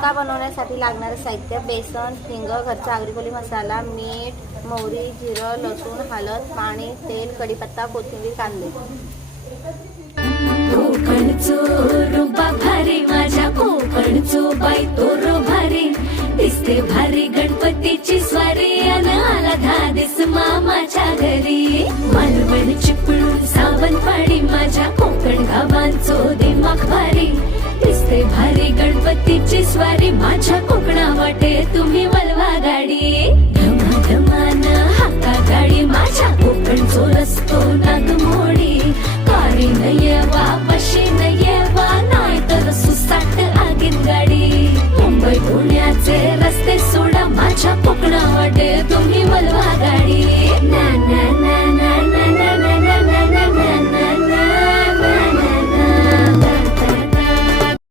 झुणका बनवण्यासाठी लागणारे साहित्य: बेसन, हिंग, घरचा आगरी मसाला, मीठ, मोहरी, जिरं, लसूण, हळद, पाणी, तेल, कढीपत्ता, कोथिंबीर, कांदे. कोकणचो रुबा भारी, माझ्या कोकणचो बाई तोरो भारी, दिसते भारी गणपतीची स्वारी, अन आला धादिस मामाच्या घरी. मालवण चिपळूण सावंतवाडी, माझ्या कोकण गावांचो दिमाग भारी, दिसते भारी गणपतीची स्वारी, माझ्या कोकणा वाटे तुम्ही